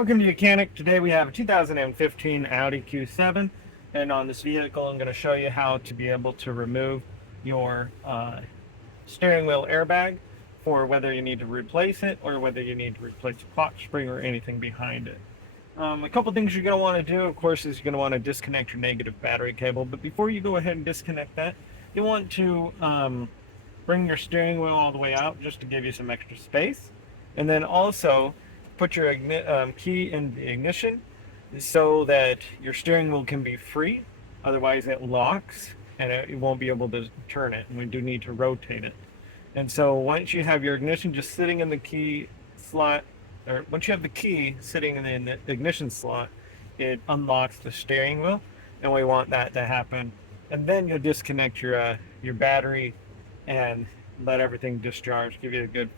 Welcome to Mechanic. Today we have a 2015 Audi Q7, and on this vehicle I'm going to show you how to be able to remove your steering wheel airbag for whether you need to replace it or whether you need to replace the clock spring or anything behind it. A couple things you're going to want to do, of course, is you're going to want to disconnect your negative battery cable, but before you go ahead and disconnect that, you want to bring your steering wheel all the way out just to give you some extra space, and then also put your key in the ignition so that your steering wheel can be free. Otherwise it locks and it won't be able to turn it, and we do need to rotate it. And so once you have your ignition just sitting in the key slot, or once you have the key sitting in the ignition slot, it unlocks the steering wheel, and we want that to happen. And then you'll disconnect your battery and let everything discharge. Give you a good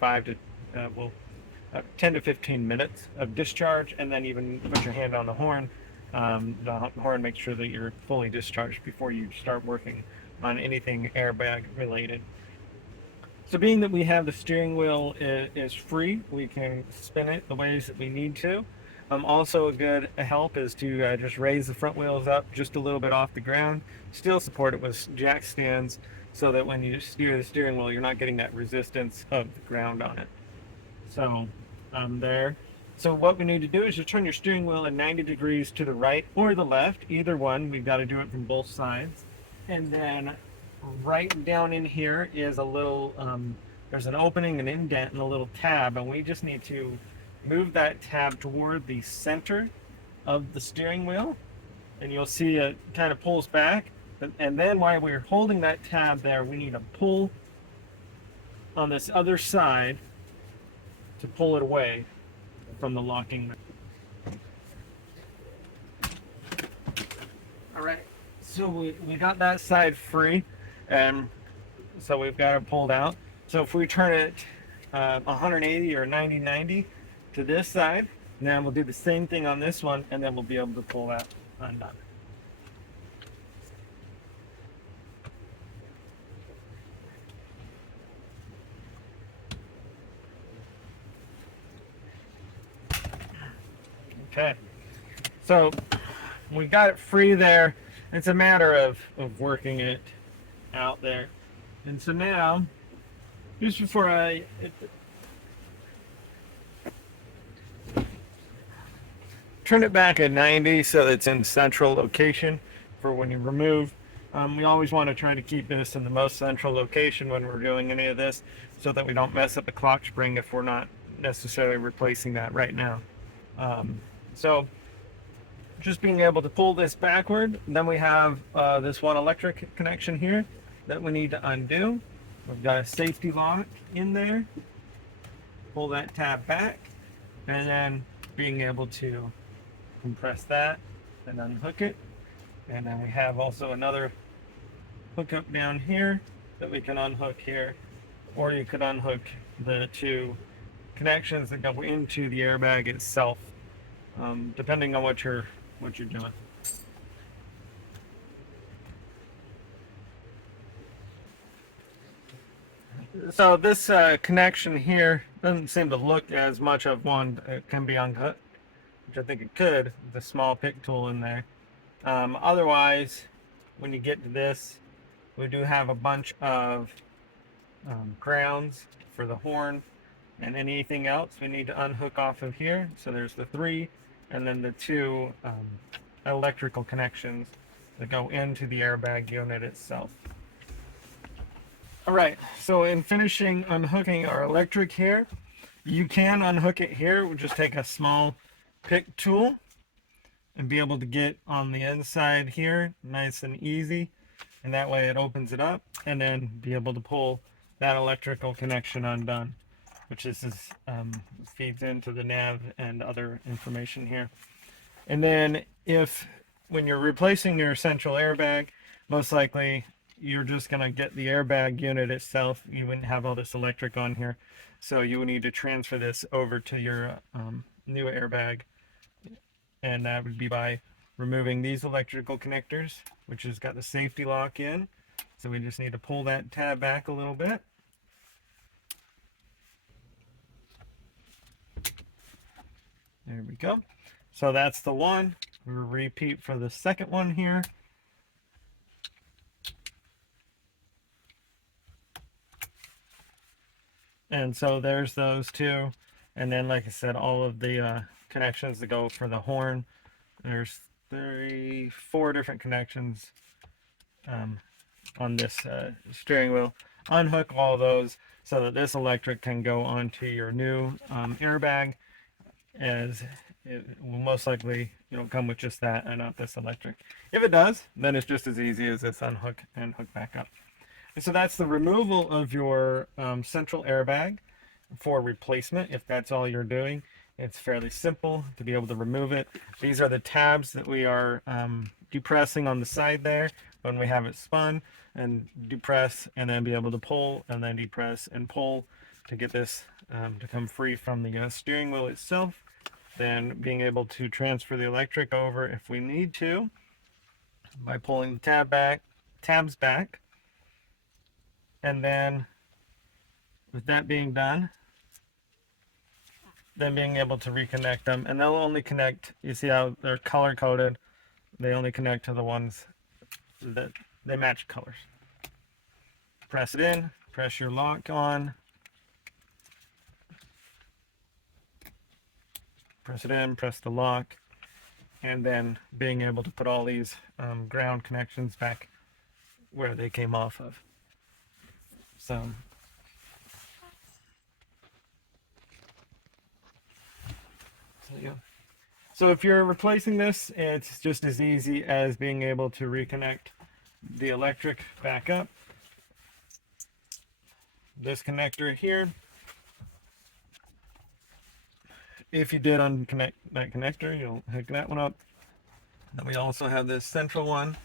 10 to 15 minutes of discharge, and then even put your hand on the horn. The horn makes sure that you're fully discharged before you start working on anything airbag related. So being that we have the steering wheel is free, we can spin it the ways that we need to. Also a good help is to just raise the front wheels up just a little bit off the ground. Still support it with jack stands so that when you steer the steering wheel, you're not getting that resistance of the ground on it. So there. So what we need to do is just turn your steering wheel at 90 degrees to the right or the left, either one. We've got to do it from both sides. And then right down in here is a little, there's an opening, an indent, and a little tab, and we just need to move that tab toward the center of the steering wheel, and you'll see it kind of pulls back. And then while we're holding that tab there, we need to pull on this other side to pull it away from the locking. All right, so we got that side free, and so we've got it pulled out. So if we turn it 180 or 90 to this side, now we'll do the same thing on this one, and then we'll be able to pull that undone. Okay, so we got it free there. It's a matter of working it out there. And so now, just before I turn it back at 90 so that it's in central location for when you remove. We always want to try to keep this in the most central location when we're doing any of this so that we don't mess up the clock spring if we're not necessarily replacing that right now. So just being able to pull this backward, then we have this one electric connection here that we need to undo. We've got a safety lock in there. Pull that tab back, and then being able to compress that and unhook it. And then we have also another hookup down here that we can unhook here, or you could unhook the two connections that go into the airbag itself, depending on what you're doing. So this connection here doesn't seem to look as much of one. It can be unhooked, which I think it could with the small pick tool in there. Otherwise, when you get to this, we do have a bunch of grounds for the horn and anything else we need to unhook off of here. So there's the three, and then the two electrical connections that go into the airbag unit itself. All right, so in finishing unhooking our electric here, you can unhook it here. We'll just take a small pick tool and be able to get on the inside here nice and easy, and that way it opens it up, and then be able to pull that electrical connection undone, which feeds into the nav and other information here. And then when you're replacing your central airbag, most likely you're just going to get the airbag unit itself. You wouldn't have all this electric on here, so you would need to transfer this over to your new airbag, and that would be by removing these electrical connectors, which has got the safety lock in. So we just need to pull that tab back a little bit. There we go. So that's the one. We'll repeat for the second one here. And so there's those two. And then, like I said, all of the connections that go for the horn. There's 4 different connections um, on this steering wheel. Unhook all those so that this electric can go onto your new airbag, as it will most likely come with just that and not this electric. If it does, then it's just as easy as this unhook and hook back up. And so that's the removal of your central airbag for replacement. If that's all you're doing, it's fairly simple to be able to remove it. These are the tabs that we are depressing on the side there when we have it spun, and depress and then be able to pull and then depress and pull to get this to come free from the steering wheel itself. Then being able to transfer the electric over if we need to by pulling the tabs back. And then with that being done, then being able to reconnect them, and they'll only connect, you see how they're color coded, they only connect to the ones that they match colors. Press it in, press your lock on, press it in, press the lock, and then being able to put all these ground connections back where they came off of. So yeah. So if you're replacing this, it's just as easy as being able to reconnect the electric back up. This connector here, if you did unconnect that connector, you'll hook that one up. Then we also have this central one.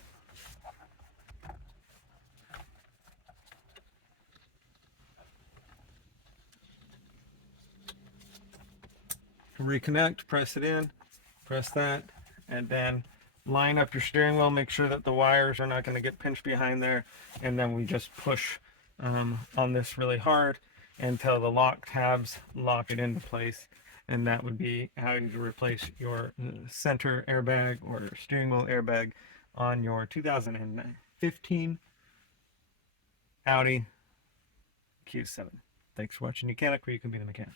Reconnect, press it in, press that, and then line up your steering wheel, make sure that the wires are not going to get pinched behind there, and then we just push on this really hard until the lock tabs lock it into place. And that would be how you replace your center airbag or steering wheel airbag on your 2015 Audi Q7. Thanks for watching Mechanic, where you can be the mechanic.